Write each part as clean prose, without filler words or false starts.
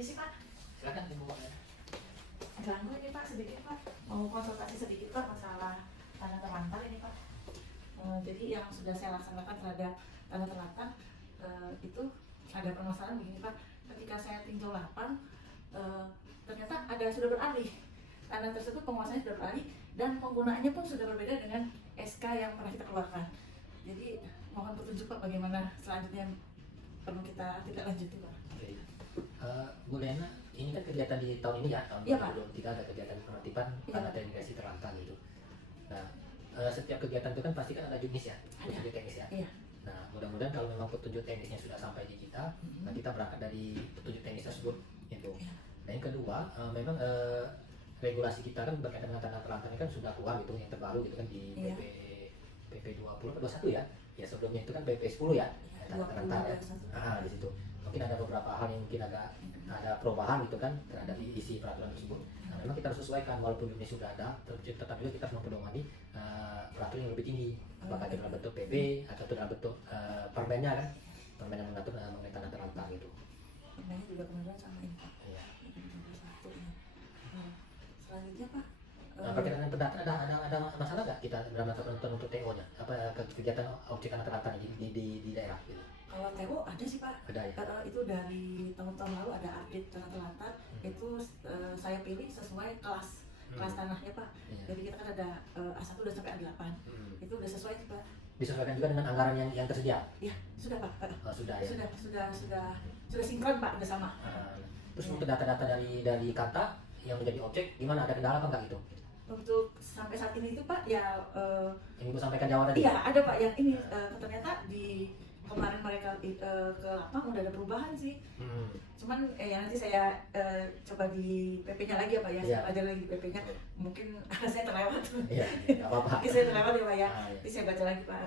Permisi Pak, Silakan Ibu. ganggu ini Pak sedikit Pak, mau konsultasi sedikit Pak masalah tanah terlantar ini Pak. Jadi yang sudah saya laksanakan terhadap tanah terlantar itu ada permasalahan begini Pak. Ketika saya tinjau lapang, ternyata ada sudah beralih tanah tersebut, penguasanya sudah beralih dan penggunaannya pun sudah berbeda dengan SK yang pernah kita keluarkan. Jadi mohon petunjuk Pak bagaimana selanjutnya perlu kita tidak lanjuti Pak. Oke. Bu Lena, ini kan kegiatan di tahun ini ya, tahun Iya, Pak. 2023 ada kegiatan penertiban Iya. tanah tenisasi terlantar gitu. Nah, setiap kegiatan itu kan pasti kan ada juknis ya, Ada. petunjuk teknis ya. Iya. Nah, mudah-mudahan kalau memang petunjuk teknisnya sudah sampai di kita, nah kita berangkat dari petunjuk teknis tersebut gitu. Iya. Nah, yang kedua, memang regulasi kita kan berkaitan dengan tanah terlantar ini kan sudah keluar gitu, yang terbaru gitu kan di Iya. PP 20 atau 21 ya. Ya sebelumnya itu kan PP 10 ya, tanah terlantar ya. 2021. Di situ mungkin ada beberapa hal yang mungkin agak ada perubahan gitu kan terhadap isi peraturan tersebut. Nah, memang kita harus sesuaikan walaupun ini sudah ada, tetap juga kita harus mempedomani peraturan yang lebih tinggi, apakah itu dalam bentuk PP atau itu dalam bentuk permennya kan, permen yang mengatur mengenai tanah terlantar gitu. Permennya juga kemudian sama ini Pak. Iya. 2021 ya. Selanjutnya Pak. Nah, perkiraan pendataan ada masalah nggak kita dalam menentukan untuk TO-nya? Apa kegiatan objek tanah terlantar di daerah gitu? Kalau TO ada sih Pak. Ada ya? Itu dari tahun-tahun lalu ada update tanah terlantar. Itu saya pilih sesuai kelas tanahnya Pak. Iya. Jadi kita kan ada A1 udah sampai A8. Itu udah sesuai sih Pak. Disesuaikan juga dengan anggaran yang tersedia? Iya, sudah Pak. Oh, sudah ya? Sudah sinkron Pak, udah sama. Terus untuk data-data dari kata yang menjadi objek gimana, ada kendala apa enggak gitu? Untuk sampai saat ini itu Pak ya Yang Ibu sampaikan di awal tadi? iya ada Pak yang ini ternyata di kemarin mereka ke lapang udah ada perubahan sih. Cuman ya nanti saya coba di PP-nya lagi ya Pak ya, Iya. saya belajar lagi di PP-nya. Mungkin saya terlewat. Iya, nggak apa-apa. Mungkin saya terlewat ya Pak ya. Iya. Nanti saya baca lagi Pak.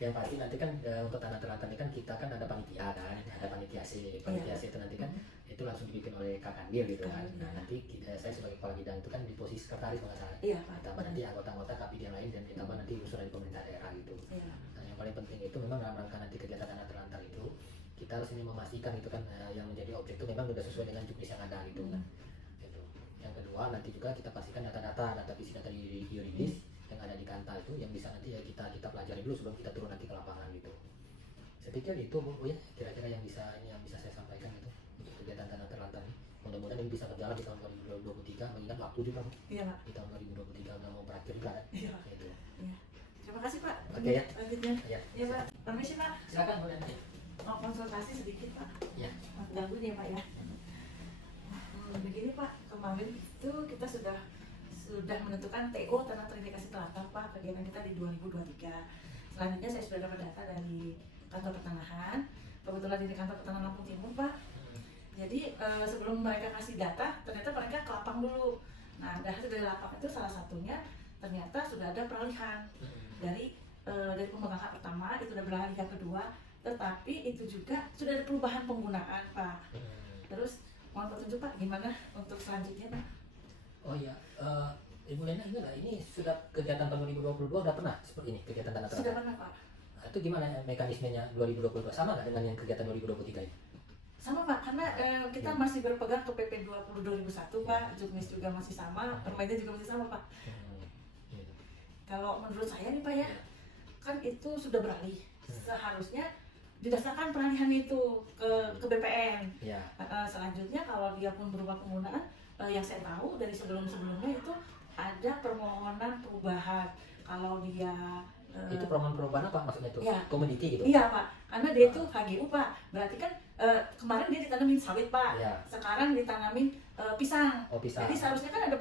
Yang pasti nanti kan untuk tanah terlantar ini kan kita kan ada panitia kan, ada panitia C. Panitia C itu nanti kan itu langsung dibikin oleh Kak Kandir gitu kan. Kandir. Nah nanti saya sebagai kepala bidang itu kan di posisi sekretaris kalau nggak salah. Iya Pak. Ditambah nanti anggota-anggota KPD yang lain dan ditambah nanti unsur dari pemerintah daerah gitu. Iya. Nah, yang paling penting itu memang dalam rangka nanti kegiatan tanah terlantar itu kita harus ini memastikan itu kan yang menjadi objek itu memang sudah sesuai dengan juknis yang ada gitu kan. Gitu. Yang kedua nanti juga kita pastikan data visi data yuridis yang ada di Kanta itu yang bisa nanti ya kita pelajari dulu sebelum kita turun nanti ke lapangan gitu. Saya pikir itu Bu ya kira-kira yang bisa saya sampaikan gitu untuk kegiatan tanah terlantar ini. Mudah-mudahan ini bisa berjalan di tahun 2023 mengingat waktu juga Bu. Iya Pak. Di tahun 2023 udah mau berakhir juga kan. Iya. Gitu. Iya. Terima kasih Pak. Oke, ya. Lanjutnya. Ya. Iya Pak. Permisi Pak. Silakan Bu Lena. Mau konsultasi sedikit Pak. Ya. Maaf ganggu nih ya Pak ya. Begini Pak, kemarin itu kita sudah menentukan TO tanah terindikasi terlantar Pak, kegiatan kita di 2023. Selanjutnya saya sudah dapat data dari kantor pertanahan, kebetulan di kantor pertanahan Lampung Timur Pak. Jadi sebelum mereka kasih data, ternyata mereka ke lapang dulu. Nah dari hasil dari lapang itu salah satunya ternyata sudah ada peralihan dari pemegang hak pertama itu sudah beralih ke kedua, tetapi itu juga sudah ada perubahan penggunaan Pak. Terus mohon petunjuk Pak, gimana untuk selanjutnya Pak? Oh iya, Ibu Lena ini nggak, ini sudah kegiatan tahun 2022 udah pernah seperti ini kegiatan tanah Sudah terlantar? pernah Pak? Nah, itu gimana mekanismenya 2022 sama nggak dengan yang kegiatan 2023 ini? Sama Pak, karena kita masih berpegang ke PP 20 2001 Pak, juknis juga masih sama, permennya juga masih sama Pak. Gitu. Kalau menurut saya nih Pak ya, kan itu sudah beralih. Seharusnya didasarkan peralihan itu ke BPN. Ya. Selanjutnya kalau dia pun berubah penggunaan, yang saya tahu dari sebelum-sebelumnya itu ada permohonan perubahan. Kalau dia Itu permohonan perubahan apa maksudnya itu? Ya. Komoditi gitu? Iya Pak, karena dia itu HGU Pak, berarti kan kemarin dia ditanamin sawit Pak, Iya. sekarang ditanamin pisang. Oh pisang. Jadi seharusnya kan ada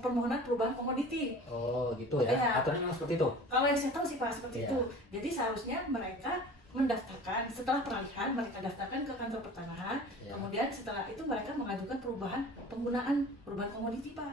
permohonan perubahan komoditi. Oh gitu ya? Iya. Aturannya memang seperti itu? Kalau yang saya tahu sih Pak seperti Iya. itu. Jadi seharusnya mereka mendaftarkan, setelah peralihan mereka daftarkan ke kantor pertanahan, Iya. kemudian setelah itu mereka mengajukan perubahan penggunaan perubahan komoditi Pak.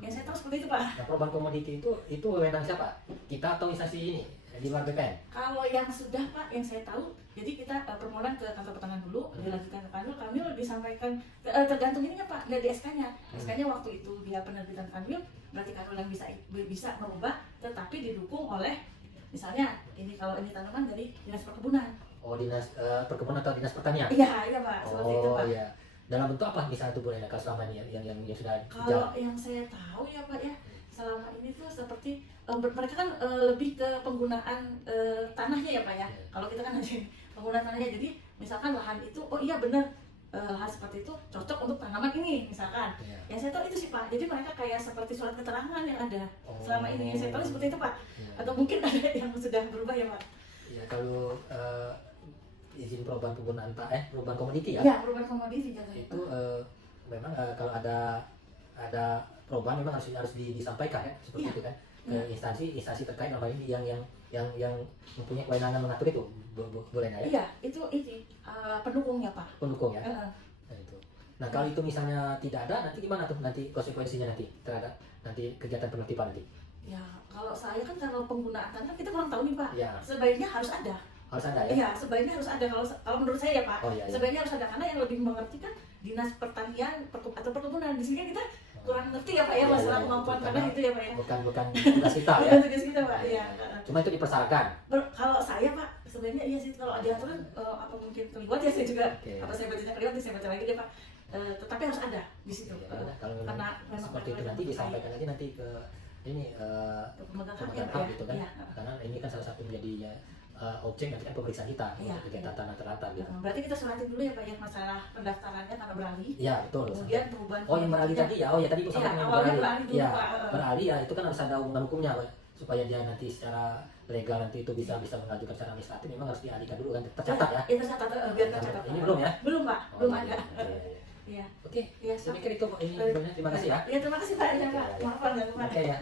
Yang saya tahu seperti itu Pak. Nah, perubahan komoditi itu wewenang siapa? Kita atau instansi ini di luar BPN? Kalau yang sudah Pak, yang saya tahu, jadi kita permohonan ke kantor pertanahan dulu, dilanjutkan ke Kanwil disampaikan tergantung ininya Pak, dari SK-nya. SK-nya waktu itu dia penerbitan Kanwil, berarti Kanwil yang bisa merubah, tetapi didukung oleh misalnya ini kalau ini tanaman dari Dinas Perkebunan. Oh dinas perkebunan atau dinas pertanian? Iya Pak, seperti itu Oh Pak. iya. dalam bentuk apa misalnya tuh Bu Rena kalau selama ini yang sudah Kalau jalan? yang saya tahu ya Pak ya, selama ini tuh seperti mereka kan lebih ke penggunaan tanahnya ya Pak ya. Iya. Kalau kita kan hanya penggunaan tanahnya, jadi misalkan lahan itu, oh iya benar, lahan seperti itu cocok untuk tanaman ini misalkan. Iya. Yang saya tahu itu sih Pak, jadi mereka kayak seperti surat keterangan yang ada Oh. selama ini, yang saya tahu seperti itu Pak. Iya. Atau mungkin ada yang sudah berubah ya Pak. Ya kalau izin perubahan penggunaan perubahan komoditi ya, Ya, perubahan komoditi jatuhnya itu Pak. memang kalau ada perubahan memang harus disampaikan ya seperti Iya. itu kan ke instansi terkait dalam hal ini yang mempunyai kewenangan mengatur itu boleh nggak ya? Iya, itu ini pendukungnya Pak. Pendukung ya. Heeh. Nah, itu. Nah kalau itu misalnya tidak ada, nanti gimana tuh nanti konsekuensinya nanti terhadap nanti kegiatan penertiban nanti? Ya, kalau saya kan kalau penggunaan tanah kita kurang tahu nih Pak. Ya Sebaiknya harus ada. harus ada ya. Iya, sebaiknya harus ada kalau menurut saya ya Pak. Oh, iya, iya. Sebaiknya harus ada, karena yang lebih mengerti kan dinas pertanian atau perkebunan. Di sini kan kita kurang ngerti ya Pak ya Iya, masalah iya, kemampuan betul. tanah itu ya Pak ya. Bukan tugas kita ya. Bukan tugas kita Pak. Iya. Cuma itu dipersyaratkan. Kalau saya Pak, sebenarnya iya sih, kalau ada aturan apa mungkin terlibat ya saya juga. Oke. Apa saya bacanya terlibat, saya baca lagi deh Pak. Tetapi harus ada di situ. Ya, kalau memang Karena memang seperti itu nanti disampaikan lagi nanti ke ini pemegang hak ya pemegang Pak hak ya. gitu kan. Iya. Karena ini kan salah satu menjadi objek nanti kan pemeriksaan kita Iya, untuk kegiatan tanah terlantar gitu. Berarti kita suratin dulu ya Pak ya masalah pendaftarannya tanah beralih. Iya betul. Kemudian perubahan. Oh yang beralih tadi ya, oh ya tadi Bu Iya, sampaikan yang awalnya beralih. beralih dulu, Iya Pak. beralih ya itu kan harus ada hubungan hukumnya Pak. Supaya dia nanti secara legal nanti itu bisa mengajukan secara administratif memang harus dialihkan dulu kan tercatat ya. Itu tercatat, biar tercatat. Ini belum ya? Belum Pak, Oh, belum iya, ada. iya, iya. Iya. Oke, Iya, saya pikir itu ini terima kasih ya. Iya, terima kasih Pak. Iya, Oke, Pak. iya. Maaf Pak, nggak, Pak. Oke ya.